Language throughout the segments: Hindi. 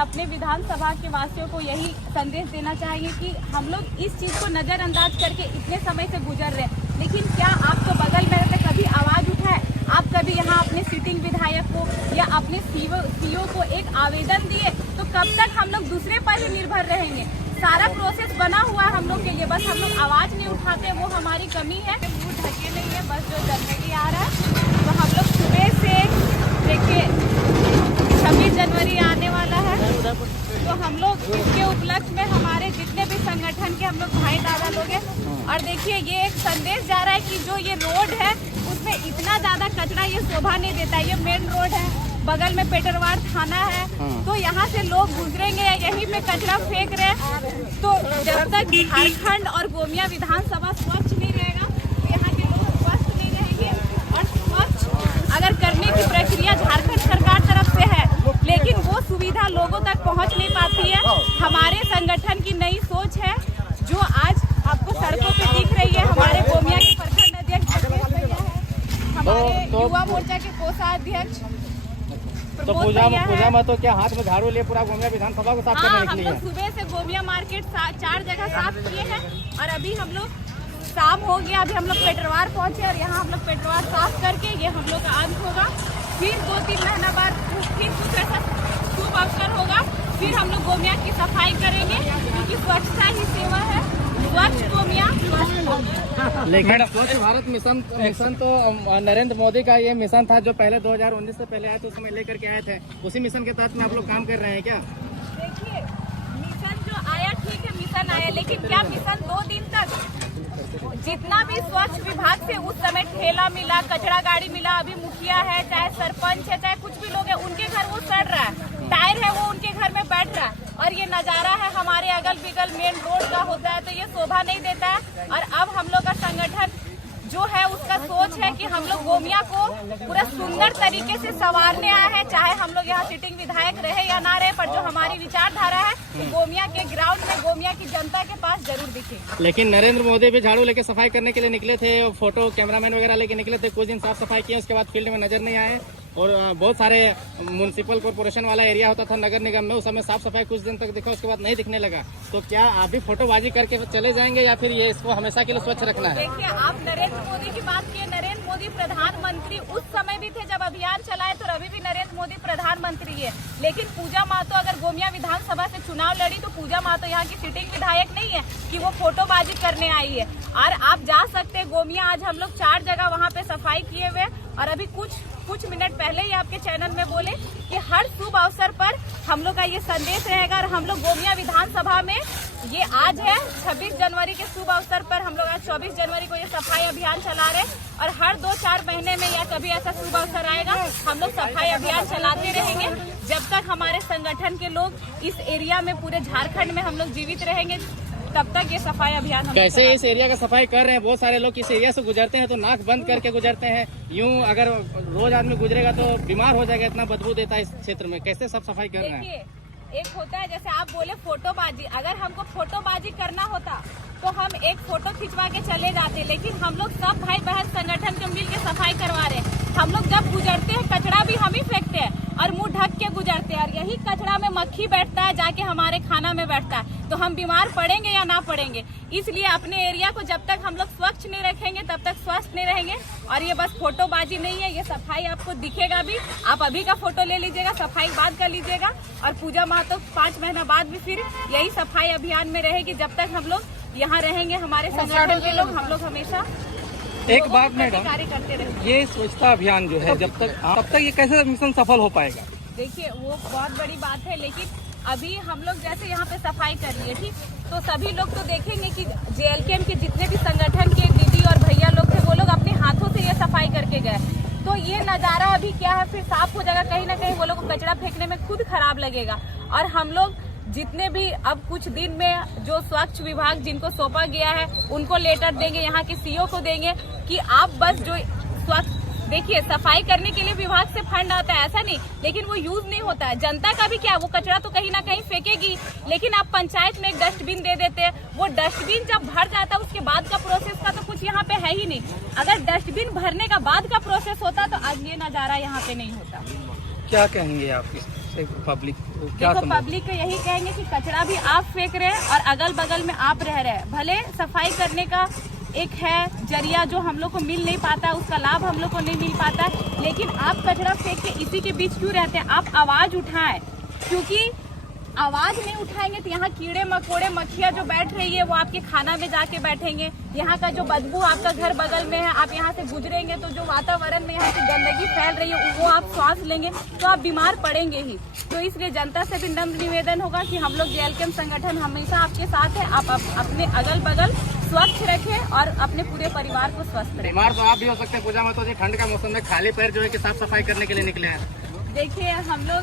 अपने विधानसभा के वासियों को यही संदेश देना चाहेंगे कि हम लोग इस चीज को नजरअंदाज करके इतने समय से गुजर रहे हैं, लेकिन क्या आप तो बगल में रहते कभी आवाज उठाए? आप कभी यहाँ अपने सिटिंग विधायक को या अपने सीओ को एक आवेदन दिए? तो कब तक हम लोग दूसरे पर ही निर्भर रहेंगे? सारा प्रोसेस बना हुआ है हम लोग के लिए, बस हम लोग आवाज नहीं उठाते, वो हमारी कमी है। मुंह ढके नहीं है, बस जो गंदगी आ रहा है। तो हम लोग सुबह से देखिए 26 जनवरी आने वाला है, तो हम लोग इसके उपलक्ष्य में हमारे जितने भी संगठन के हम लोग भाई दादा लोग हैं, और देखिए ये एक संदेश जा रहा है कि जो ये रोड है उसमें इतना ज्यादा कचरा ये शोभा नहीं देता है। ये मेन रोड है, बगल में पेटरवाड़ थाना है, तो यहाँ से लोग गुजरेंगे या यहीं पे कचरा फेंक रहे हैं। तो जब तक झारखंड और गोमिया विधानसभा स्वच्छ नहीं रहेगा तो यहाँ के लोग स्वस्थ नहीं रहेंगे। और स्वच्छ अगर करने की प्रक्रिया झारखंड सरकार तरफ से है, लेकिन वो सुविधा लोगों तक पहुँच नहीं पाती है। हमारे संगठन की नई सोच है जो आज आपको सड़कों पे दिख रही है। हमारे गोमिया के प्रखंड अध्यक्ष हमारे युवा मोर्चा के कोषाध्यक्ष तो पूजा में तो क्या हाथ में झाड़ू ले पूरा गोमिया विधानसभा को साफ करने निकली है? हम लोग सुबह से गोमिया मार्केट 4 जगह साफ किए हैं, और अभी हम लोग शाम हो गया, अभी हम लोग पेटरवाड़ पहुंचे और यहाँ हम लोग पेटरवाड़ साफ करके ये हम लोग का अंत होगा। फिर 2-3 महीना बाद फिर कुछ ऐसा शुभ अवसर होगा, फिर हम लोग गोमिया की सफाई करेंगे, क्योंकि स्वच्छता ही सेवा है। स्वच्छ गोमिया लेकिन स्वच्छ भारत मिशन तो नरेंद्र मोदी का ये मिशन था जो पहले 2019 से पहले आए थे, उस समय लेकर के आए थे। उसी मिशन के तहत में आप लोग काम कर रहे हैं क्या? देखिए मिशन जो आया ठीक है, मिशन आया, लेकिन क्या मिशन 2 दिन तक जितना भी स्वच्छ विभाग से उस समय ठेला मिला, कचरा गाड़ी मिला, अभी मुखिया है, चाहे सरपंच है, चाहे कुछ भी लोग हैं, उनके घर वो सड़ रहा है, टायर है वो उनके घर में बैठ रहा है, और ये नजारा है हमारे अगल बगल मेन रोड का होता है, तो ये शोभा नहीं देता है। और अब हम लोग का संगठन जो है उसका सोच है कि हम लोग गोमिया को पूरा सुंदर तरीके से संवारने आए हैं, चाहे हम लोग यहाँ सिटिंग विधायक रहे या ना रहे, पर जो हमारी विचारधारा है वो गोमिया के ग्राउंड में गोमिया की जनता के पास जरूर दिखे। लेकिन नरेंद्र मोदी भी झाड़ू लेके सफाई करने के लिए निकले थे, फोटो कैमरामैन वगैरह लेके निकले थे, कुछ दिन साफ सफाई किए, उसके बाद फील्ड में नजर नहीं आए। और बहुत सारे म्युनिसिपल कॉर्पोरेशन वाला एरिया होता था नगर निगम में, उस समय साफ सफाई कुछ दिन तक दिखा, उसके बाद नहीं दिखने लगा। तो क्या आप भी फोटोबाजी करके चले जाएंगे या फिर ये इसको हमेशा के लिए स्वच्छ रखना है? देखिए आप नरेंद्र मोदी की बात किए, नरेंद्र मोदी प्रधानमंत्री उस समय भी थे जब अभियान चलाए, तो अभी भी नरेंद्र मोदी प्रधानमंत्री है। लेकिन पूजा महतो अगर गोमिया विधानसभा से चुनाव लड़ी तो पूजा महतो यहाँ की सिटिंग विधायक नहीं है कि वो फोटोबाजी करने आई है। और आप जा सकते हैं गोमिया, आज हम लोग 4 जगह वहाँ पे सफाई किए हुए, और अभी कुछ मिनट पहले ही आपके चैनल में बोले कि हर शुभ अवसर पर हम लोग का ये संदेश रहेगा। और हम लोग गोमिया विधानसभा में ये आज है 26 जनवरी के शुभ अवसर पर हम लोग आज 24 जनवरी को ये सफाई अभियान चला रहे, और हर 2-4 महीने में या कभी ऐसा शुभ अवसर आएगा हम लोग सफाई अभियान चलाते रहेंगे, जब तक हमारे संगठन के लोग इस एरिया में पूरे झारखंड में हम लोग जीवित रहेंगे, तब तक ये सफाई अभियान। कैसे इस एरिया का सफाई कर रहे हैं? बहुत सारे लोग इस एरिया से गुजरते हैं तो नाक बंद करके गुजरते हैं, यूं अगर रोज आदमी गुजरेगा तो बीमार हो जाएगा, इतना बदबू देता है इस क्षेत्र में। कैसे सब सफाई कर रहे हैं? देखिए एक होता है, जैसे आप बोले फोटोबाजी, अगर हमको फोटोबाजी करना होता तो हम एक फोटो खिंचवा के चले जाते, लेकिन हम लोग सब भाई बहन संगठन के मिल के सफाई करवा रहे हैं। हम लोग जब गुजरते हैं कचरा भी हम ही फेंकते हैं और मुंह ढक के गुजरते हैं, और यही कचरा में मक्खी बैठता है, जाके हमारे खाना में बैठता है, तो हम बीमार पड़ेंगे या ना पड़ेंगे। इसलिए अपने एरिया को जब तक हम लोग स्वच्छ नहीं रखेंगे तब तक स्वस्थ नहीं रहेंगे। और ये बस फोटोबाजी नहीं है, ये सफाई आपको दिखेगा भी। आप अभी का फोटो ले लीजिएगा, सफाई बाद कर लीजिएगा, और पूजा महतो 5 महीना बाद भी फिर यही सफाई अभियान में रहेगी। जब तक हम लोग यहाँ रहेंगे, हमारे संगठन के लोग, हम लोग हमेशा एक बात मैडम, कार्य करते रहेंगे। ये स्वच्छता अभियान जो है तब तक ये कैसे मिशन सफल हो पाएगा? देखिए वो बहुत बड़ी बात है, लेकिन अभी हम लोग जैसे यहाँ पे सफाई कर रही है, ठीक, तो सभी लोग तो देखेंगे कि JLKM के जितने भी संगठन के दीदी और भैया लोग थे, वो लोग अपने हाथों से ये सफाई करके गए। तो ये नज़ारा अभी क्या है, फिर साफ हो जाएगा, कहीं ना कहीं वो लोग को कचरा फेंकने में खुद खराब लगेगा। और हम लोग जितने भी अब कुछ दिन में जो स्वच्छ विभाग जिनको सौंपा गया है उनको लेटर देंगे, यहाँ के सीओ को देंगे कि आप बस जो स्वच्छ, देखिए सफाई करने के लिए विभाग से फंड आता है ऐसा नहीं, लेकिन वो यूज नहीं होता है। जनता का भी क्या, वो कचरा तो कहीं ना कहीं फेंकेगी, लेकिन आप पंचायत में एक डस्टबिन दे देते हैं, वो डस्टबिन जब भर जाता है उसके बाद का प्रोसेस का तो कुछ यहाँ पे है ही नहीं। अगर डस्टबिन भरने का बाद का प्रोसेस होता तो आज ये नजारा यहाँ पे नहीं होता। क्या कहेंगे आप? पब्लिक क्या देखो समझ पब्लिक को यही कहेंगे कि कचरा भी आप फेंक रहे हैं और अगल बगल में आप रह रहे हैं। भले सफाई करने का एक है जरिया जो हम लोग को मिल नहीं पाता, उसका लाभ हम लोग को नहीं मिल पाता, लेकिन आप कचरा फेंक के इसी के बीच क्यों रहते हैं? आप आवाज उठाएं, क्योंकि आवाज नहीं उठाएंगे तो यहाँ कीड़े मकोड़े मक्खियाँ जो बैठ रही है वो आपके खाना में जाके बैठेंगे। यहाँ का जो बदबू आपका घर बगल में है, आप यहाँ से गुजरेंगे तो जो वातावरण में यहाँ की गंदगी फैल रही है वो आप सांस लेंगे तो आप बीमार पड़ेंगे ही। तो इसलिए जनता से भी नम्र निवेदन होगा कि हम लोग JLKM संगठन हमेशा आपके साथ है। आप अपने अगल बगल स्वच्छ रखें और अपने पूरे परिवार को स्वस्थ रखें। बीमार तो आप भी हो सकते हैं पूजा महतो जी, ठंड का मौसम में खाली पैर जो है कि साफ सफाई करने के लिए निकले हैं। देखिए हम लोग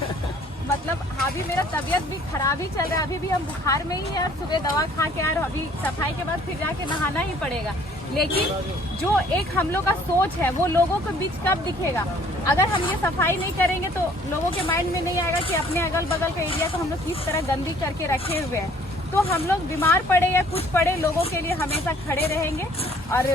मतलब अभी मेरा तबीयत भी खराब ही चल रहा है, अभी भी हम बुखार में ही है, सुबह दवा खा के आ रहे, अभी सफाई के बाद फिर जाके नहाना ही पड़ेगा। लेकिन जो एक हम लोग का सोच है वो लोगों के बीच कब दिखेगा? अगर हम ये सफाई नहीं करेंगे तो लोगों के माइंड में नहीं आएगा कि अपने अगल बगल के एरिया को हम लोग किस तरह गंदी करके रखे हुए हैं। तो हम लोग बीमार पड़े या कुछ पड़े, लोगों के लिए हमेशा खड़े रहेंगे और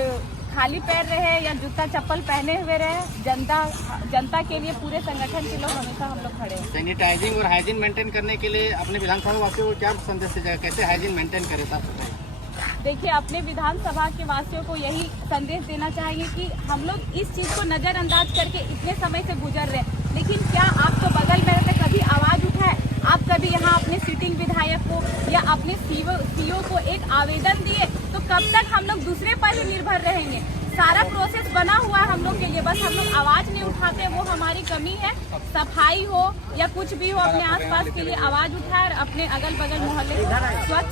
खाली पैर रहे या जूता चप्पल पहने हुए रहे, जनता के लिए पूरे संगठन के लोग हमेशा हम लोग खड़े हैं। सैनिटाइजिंग और हाइजीन मेंटेन करने के लिए अपने विधानसभा वासियों को क्या संदेश दीजिएगा, कैसे हाइजीन मेंटेन करें साफ सफाई? देखिए अपने विधानसभा के वासियों को यही संदेश देना चाहेंगे कि हम लोग इस चीज को नजरअंदाज करके इतने समय से गुजर रहे हैं, लेकिन क्या आप तो बगल में रहते कभी आवाज उठाए? आप कभी यहाँ अपने सिटिंग विधायक को या अपने सीओ को एक आवेदन दिए? तो कब तक हम लोग दूसरे पर ही निर्भर रहेंगे? सारा प्रोसेस बना हुआ है हम लोग के लिए, बस हम लोग आवाज नहीं उठाते, वो हमारी कमी है। सफाई हो या कुछ भी हो, अपने आसपास के लिए आवाज उठाए और अपने अगल बगल मोहल्ले को स्वच्छ